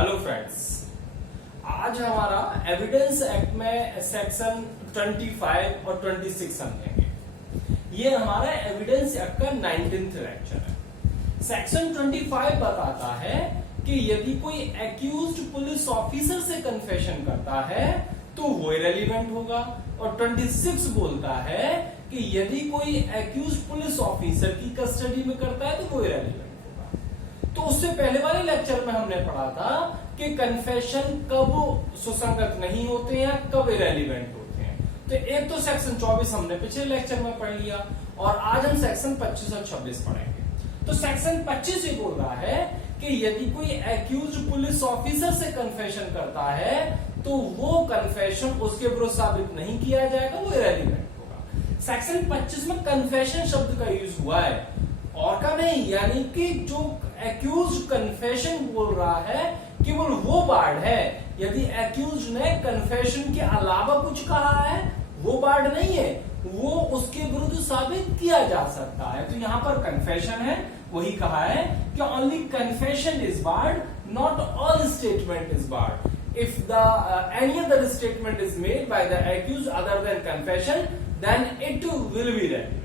Hello friends, आज हमारा evidence act में सेक्शन 25 और 26 समझेंगे। ये हमारा एविडेंस एक्ट का 19th लेक्चर है। सेक्शन 25 बताता है कि यदि कोई एक्यूज्ड पुलिस ऑफिसर से कन्फेशन करता है तो वो इरेलीवेंट होगा, और 26 बोलता है कि यदि कोई एक्यूज्ड पुलिस ऑफिसर की कस्टडी में करता है तो वो इरेलीवेंट। तो उससे पहले वाले लेक्चर में हमने पढ़ा था कि कन्फेशन कब सुसंगत नहीं होते हैं, कब इरेलीवेंट होते हैं। तो एक तो सेक्शन 24 हमने पिछले लेक्चर में पढ़ लिया, और आज हम सेक्शन 25 और 26 पढ़ेंगे। तो सेक्शन 25 ये बोल रहा है कि यदि कोई एक्यूज्ड पुलिस ऑफिसर से कन्फेशन करता है तो वो कन्फेशन उसके विरुद्ध साबित नहीं किया जाएगा, वो इरेलीवेंट होगा। सेक्शन 25 में कन्फेशन शब्द का यूज हुआ है और का नहीं, यानी कि जो एक्यूज्ड कन्फेशन बोल रहा है केवल वो बार्ड है यदि एक्यूज्ड ने कन्फेशन के अलावा कुछ कहा है, वो बार्ड नहीं है, वो उसके विरुद्ध साबित किया जा सकता है। तो यहां पर कन्फेशन है, वही कहा है कि only confession is barred, not all statement is barred. If the any other statement is made by the accused other than confession then it will be relevant.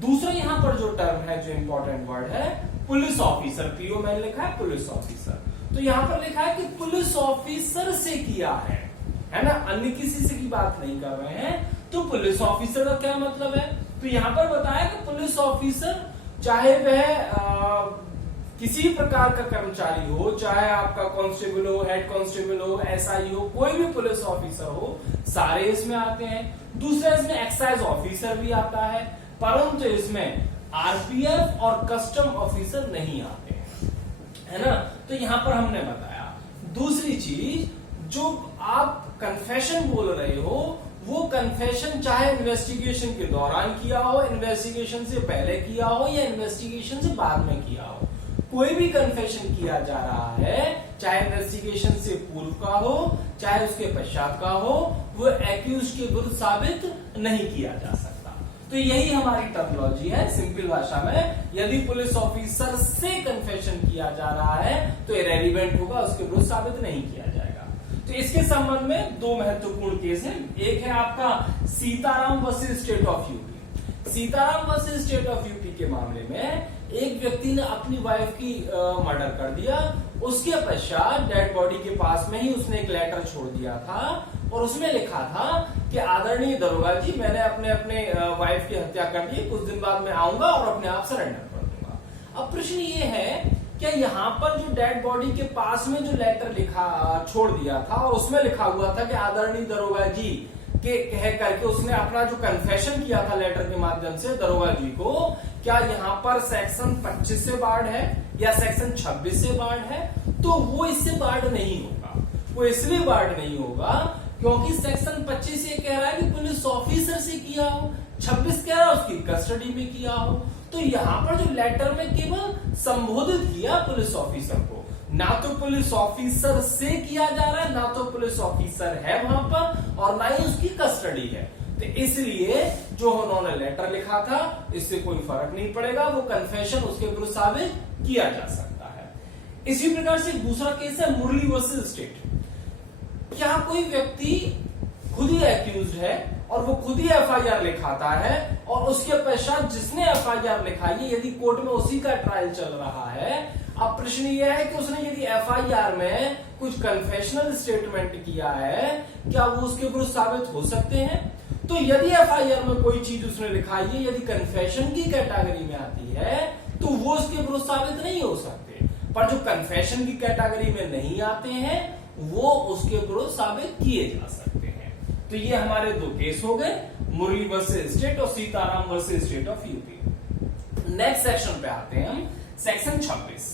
दूसरा यहां पर जो टर्म है, जो इंपॉर्टेंट वर्ड है, पुलिस ऑफिसर। पीओ मैंने लिखा है पुलिस ऑफिसर, तो यहां पर लिखा है कि पुलिस ऑफिसर से किया है ना, अन्य किसी से की बात नहीं कर रहे हैं। तो पुलिस ऑफिसर का क्या मतलब है? तो यहां पर बताया कि पुलिस ऑफिसर चाहे वह किसी प्रकार का कर्मचारी हो, चाहे आपका कांस्टेबल हो, हेड कांस्टेबल हो, एसआई हो, कोई भी पुलिस ऑफिसर हो, सारे इसमें आते हैं। दूसरा इसमें एक्साइज ऑफिसर भी आता है, परंतु इसमें आरपीएफ और कस्टम ऑफिसर नहीं आते हैं, है ना। तो यहां पर हमने बताया। दूसरी चीज, जो आप कन्फेशन बोल रहे हो वो कन्फेशन चाहे इन्वेस्टिगेशन के दौरान किया हो, इन्वेस्टिगेशन से पहले किया हो, या इन्वेस्टिगेशन से बाद में किया हो, कोई भी कन्फेशन किया जा रहा है, चाहे इन्वेस्टिगेशन से पूर्व का हो चाहे उसके पश्चात का हो, वो एक्यूज के विरुद्ध साबित नहीं किया जा सकता। तो यही हमारी टर्मिनोलॉजी है सिंपल भाषा में। यदि पुलिस ऑफिसर से कन्फेशन किया जा रहा है तो इरेलीवेंट होगा, उसके विरुद्ध साबित नहीं किया जाएगा। तो इसके संबंध में दो महत्वपूर्ण केस हैं। एक है आपका Sitaram versus state of UP. Sitaram versus state of UP के मामले में एक व्यक्ति ने अपनी वाइफ की मर्डर कर दिया, उसके पश्चात डेड बॉडी के पास में ही उसने एक लेटर छोड़ दिया था और उसमें लिखा था कि आदरणीय दरोगा जी, मैंने अपने वाइफ की हत्या कर दी, कुछ दिन बाद मैं आऊंगा और अपने आप सरेंडर कर दूंगा। अब प्रश्न ये है, क्या यहाँ पर जो डेड बॉडी के पास में जो लेटर लिखा छोड़ दिया था और उसमें लिखा हुआ था कि आदरणीय दरोगा जी के कह करके उसने अपना जो कन्फेशन किया था लेटर के माध्यम से दरोगा जी को, क्या यहाँ पर सेक्शन 25 से बार्ड है या सेक्शन 26 से बार्ड है? तो वो इससे बार्ड नहीं होगा। वो इसलिए बार्ड नहीं होगा क्योंकि सेक्शन 25 ये कह रहा है कि पुलिस ऑफिसर से किया हो, 26 कह रहा है उसकी कस्टडी में किया हो। तो यहाँ पर जो लेटर में केवल संबोधित किया पुलिस ऑफिसर को, ना तो पुलिस ऑफिसर से किया जा रहा है, ना तो पुलिस ऑफिसर है वहां पर, और ना ही उसकी कस्टडी है। तो इसलिए जो उन्होंने लेटर लिखा था इससे कोई फर्क नहीं पड़ेगा, वो कन्फेशन उसके विरुद्ध साबित किया जा सकता है। इसी प्रकार से दूसरा केस है मुरली वर्सेस स्टेट। क्या कोई व्यक्ति खुद ही एक्यूज्ड है और वो खुद ही एफआईआर लिखाता है, और उसके पश्चात जिसने एफआईआर लिखाई है यदि कोर्ट में उसी का ट्रायल चल रहा है, अब प्रश्न ये है कि उसने यदि एफआईआर में कुछ कन्फेशनल स्टेटमेंट किया है, क्या वो उसके विरुद्ध साबित हो सकते हैं? तो यदि एफआईआर में कोई चीज उसने लिखाई है यदि कन्फेशन की कैटेगरी में आती है तो वो उसके विरुद्ध साबित नहीं हो सकते, पर जो कन्फेशन की कैटेगरी में नहीं आते हैं वो उसके विरुद्ध साबित किए जा सकते हैं। तो ये हमारे दो केस हो गए, मुरली वर्सेस स्टेट और Sitaram versus state of UP. Next section पे आते हैं हम, सेक्शन 26।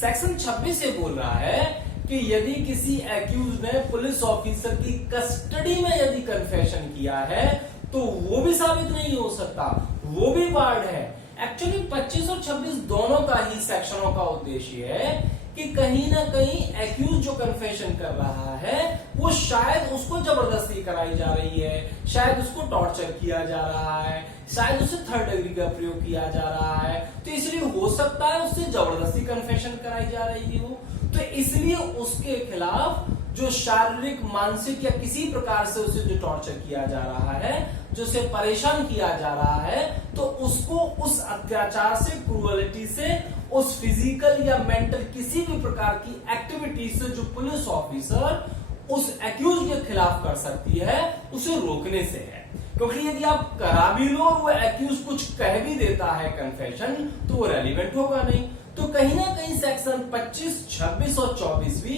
सेक्शन 26 ये बोल रहा है कि यदि किसी एक्यूज ने पुलिस ऑफिसर की कस्टडी में यदि कन्फेशन किया है तो वो भी साबित नहीं हो सकता, वो भी बार्ड है। एक्चुअली 25 और 26 दोनों का ही सेक्शनों का उद्देश्य है कि कहीं ना कहीं एक्यूज जो कन्फेशन कर रहा है वो शायद उसको जबरदस्ती कराई जा रही है, शायद उसको टॉर्चर किया जा रहा है, शायद उसे थर्ड डिग्री का प्रयोग किया जा रहा है, तो इसलिए हो सकता है उससे जबरदस्ती कन्फेशन कराई जा रही हो। तो इसलिए उसके खिलाफ जो शारीरिक, मानसिक या किसी प्रकार से उसे जो टॉर्चर किया जा रहा है, जो उसे परेशान किया जा रहा है, तो उसको उस अत्याचार से, क्रूअलिटी से, उस फिजिकल या मेंटल किसी भी प्रकार की एक्टिविटी से जो पुलिस ऑफिसर उस एक्यूज के खिलाफ कर सकती है, उसे रोकने से है। क्योंकि यदि आप करा भी लो और वो एक्यूज कुछ कह भी देता है कन्फेशन, तो वो रेलिवेंट होगा नहीं। तो कहीं ना कहीं सेक्शन 25, 26 और 24 भी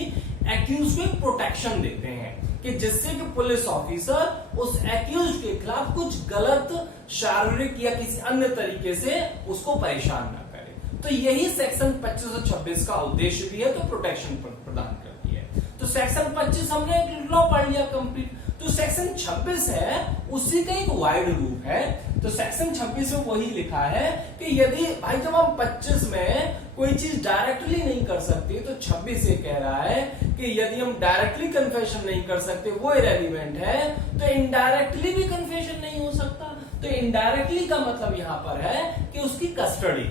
एक्यूज को एक प्रोटेक्शन देते हैं कि जिससे कि पुलिस ऑफिसर उस एक्यूज के खिलाफ कुछ गलत शारीरिक या किसी अन्य तरीके से उसको परेशान ना करे। तो यही सेक्शन 25 और 26 का उद्देश्य भी है, तो प्रोटेक्शन प्रदान करती है। तो सेक्शन 25 हमने एक लॉ पढ़ लिया कंप्लीट। तो सेक्शन 26 है उसी का एक वाइड रूप है। तो सेक्शन 26 में वही लिखा है कि यदि भाई जब हम 25 में कोई चीज डायरेक्टली नहीं कर सकते, तो 26 ये कह रहा है कि यदि हम डायरेक्टली कन्फेशन नहीं कर सकते, वो इरेलीवेंट है, तो इनडायरेक्टली भी कन्फेशन नहीं हो सकता। तो इनडायरेक्टली का मतलब यहां पर है कि उसकी कस्टडी,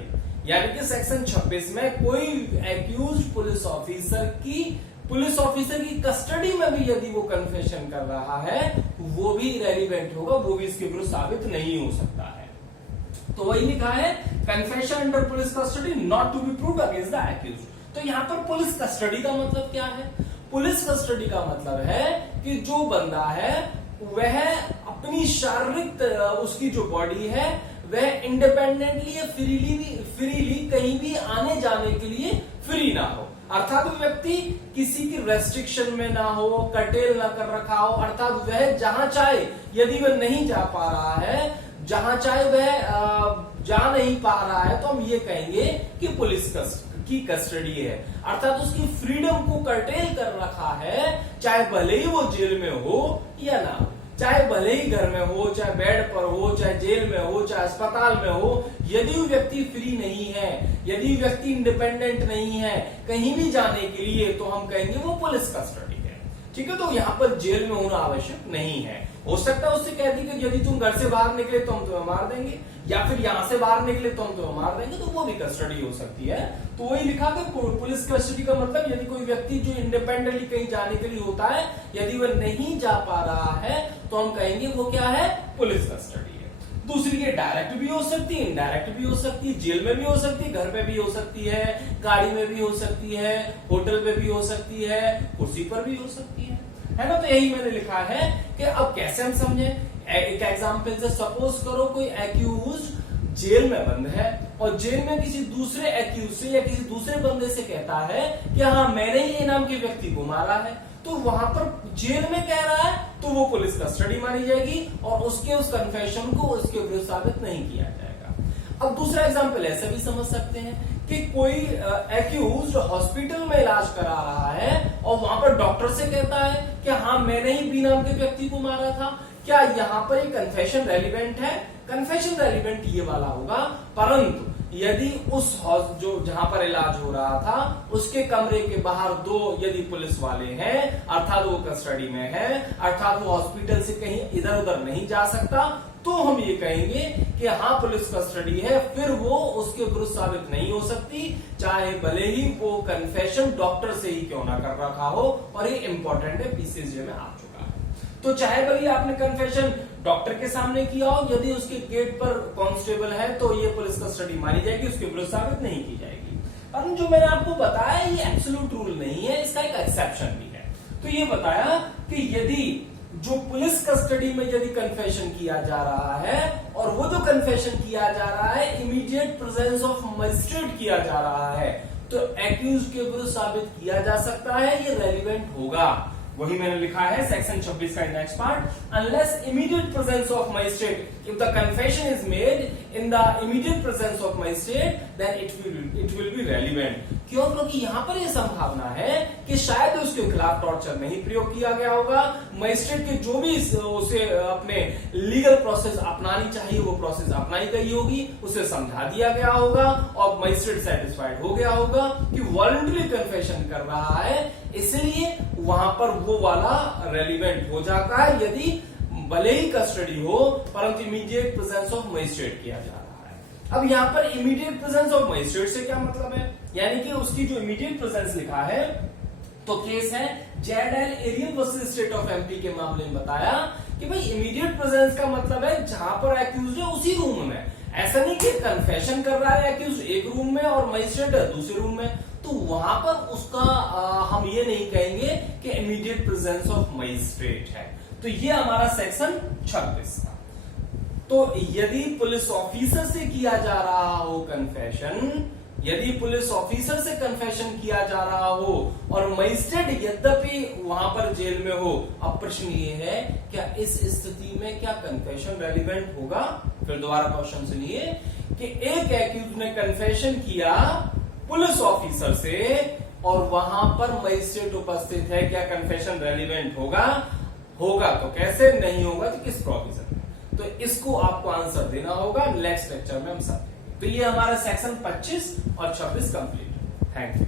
यानी कि सेक्शन 26 में कोई एक्यूज पुलिस ऑफिसर की कस्टडी में भी यदि वो कन्फेशन कर रहा है, वो भी रेलिवेंट होगा, वो भी इसके विरुद्ध साबित नहीं हो सकता है। तो वही लिखा है, confession under police custody not to be proved against the accuse. तो यहां पर पुलिस कस्टडी का मतलब क्या है? पुलिस कस्टडी का मतलब है कि जो बंदा है वह अपनी शारीरिक, उसकी जो बॉडी है वह इंडिपेंडेंटली या फ्रीली कहीं भी आने जाने के लिए फ्री ना हो, अर्थात वो व्यक्ति किसी की रेस्ट्रिक्शन में ना हो, कर्टेल ना कर रखा हो, अर्थात वह जहां चाहे, यदि वह नहीं जा पा रहा है, जहां चाहे वह जा नहीं पा रहा है, तो हम ये कहेंगे कि पुलिस की कस्टडी है, अर्थात उसकी फ्रीडम को कर्टेल कर रखा है, चाहे भले ही वो जेल में हो या ना हो, चाहे भले ही घर में हो, चाहे बेड पर हो, चाहे जेल में हो, चाहे अस्पताल में हो, यदि वो व्यक्ति फ्री नहीं है, यदि व्यक्ति इंडिपेंडेंट नहीं है कहीं भी जाने के लिए, तो हम कहेंगे वो पुलिस कस्टडी है। ठीक है, तो यहाँ पर जेल में होना आवश्यक नहीं है। हो सकता है उससे कह दी कि यदि तुम घर से बाहर निकले तो हम तुम्हें मार देंगे, या फिर यहां से बाहर निकले तो हम तुम्हें मार देंगे, तो वो भी कस्टडी हो सकती है। तो वही लिखा कि पुलिस कस्टडी का मतलब यदि कोई व्यक्ति जो इंडिपेंडेंटली कहीं जाने के लिए होता है, यदि वह नहीं जा पा रहा है, तो हम कहेंगे वो क्या है? पुलिस कस्टडी है। दूसरी ये डायरेक्ट भी हो सकती है, इनडायरेक्ट भी हो सकती है, जेल में भी हो सकती है, घर पे भी हो सकती है, गाड़ी में भी हो सकती है, होटल में भी हो सकती है, कुर्सी पर भी हो सकती है ना। तो यही मैंने लिखा है कि अब कैसे हम समझे। एक एग्जाम्पल से सपोज करो कोई एक्यूज जेल में बंद है और जेल में किसी दूसरे एक्यूज से या किसी दूसरे बंदे से कहता है कि हाँ मैंने ही नाम के व्यक्ति को मारा है, तो वहां पर जेल में कह रहा है तो वो पुलिस कस्टडी मानी जाएगी और उसके उस कन्फेशन को उसके विरुद्ध साबित नहीं किया जाएगा। अब दूसरा एग्जाम्पल ऐसे भी समझ सकते हैं कि कोई एक्यूज हॉस्पिटल में इलाज करा रहा है और वहां पर डॉक्टर से कहता है कि हाँ मैंने ही बी नाम के व्यक्ति को मारा था, क्या यहाँ पर ये कन्फेशन रेलिवेंट है? कन्फेशन रेलिवेंट ये वाला होगा, परंतु यदि उस जो जहां पर इलाज हो रहा था उसके कमरे के बाहर दो यदि पुलिस वाले हैं, अर्थात वो कस्टडी में है, अर्थात वो हॉस्पिटल से कहीं इधर उधर नहीं जा सकता, तो हम ये कहेंगे कि हाँ पुलिस कस्टडी है, फिर वो उसके विरुद्ध साबित नहीं हो सकती, चाहे भले ही वो कन्फेशन डॉक्टर से ही क्यों ना कर रखा हो। और ये इंपॉर्टेंट है, पीसीएसजे में आ चुका है। तो चाहे भले आपने कन्फेशन डॉक्टर के सामने किया हो, यदि उसके गेट पर कांस्टेबल है तो ये पुलिस कस्टडी मानी जाएगी, उसके विरुद्ध साबित नहीं की जाएगी। पर जो मैंने आपको बताया ये एब्सोल्यूट रूल नहीं है, इसका एक एक्सेप्शन भी है। तो ये बताया कि यदि जो पुलिस कस्टडी में यदि कन्फेशन किया जा रहा है और वो जो कन्फेशन किया जा रहा है इमीडिएट प्रेजेंस ऑफ मजिस्ट्रेट किया जा रहा है, तो एक्यूज के विरुद्ध साबित किया जा सकता है, ये रेलिवेंट होगा। वही मैंने लिखा है सेक्शन 26 का next part, unless immediate presence of magistrate, if the confession is made in the immediate presence of magistrate then it will be relevant. क्यों? क्योंकि यहाँ पर यह संभावना है कि शायद उसके खिलाफ टॉर्चर नहीं प्रयोग किया गया होगा, मजिस्ट्रेट के जो भी उसे अपने लीगल प्रोसेस अपनानी चाहिए वो प्रोसेस अपनाई गई होगी, उसे समझा दिया गया होगा और मजिस्ट्रेट सेटिस्फाइड हो गया होगा कि वॉलंटरी कन्फेशन कर रहा है, इसलिए वहां पर वो वाला रेलिवेंट हो जाता है यदि भले ही कस्टडी हो परंतु इमीडिएट प्रेजेंस ऑफ मजिस्ट्रेट किया जा रहा है। अब यहाँ पर इमीडिएट प्रेजेंस ऑफ मजिस्ट्रेट से क्या मतलब है? यानी कि उसकी जो इमीडिएट प्रेजेंस लिखा है, तो केस है Z L Ariel versus state of MP के मामले में बताया कि भाई इमीडिएट प्रेजेंस का मतलब है जहां पर एक्यूज है उसी रूम में। ऐसा नहीं कि कन्फेशन कर रहा है एक्यूज एक रूम में और मजिस्ट्रेट है दूसरे रूम में, तो वहां पर उसका हम ये नहीं कहेंगे कि इमीडिएट प्रेजेंस ऑफ मजिस्ट्रेट है। तो ये हमारा सेक्शन 26 था। तो यदि पुलिस ऑफिसर से किया जा रहा हो कन्फेशन, यदि पुलिस ऑफिसर से कन्फेशन किया जा रहा हो और मजिस्ट्रेट यद्यपि वहां पर जेल में हो, अब प्रश्न ये है क्या इस स्थिति में क्या कन्फेशन रेलिवेंट होगा? फिर दोबारा क्वेश्चन सुनिए कि एक एक्यूज ने कन्फेशन किया पुलिस ऑफिसर से और वहां पर मजिस्ट्रेट उपस्थित है, क्या कन्फेशन रेलिवेंट होगा? होगा तो कैसे, नहीं होगा तो किस प्रोविजन में? तो इसको आपको आंसर देना होगा, नेक्स्ट लेक्चर में हम समझेंगे। तो ये हमारा सेक्शन 25 और 26 कंप्लीट है। Thank you.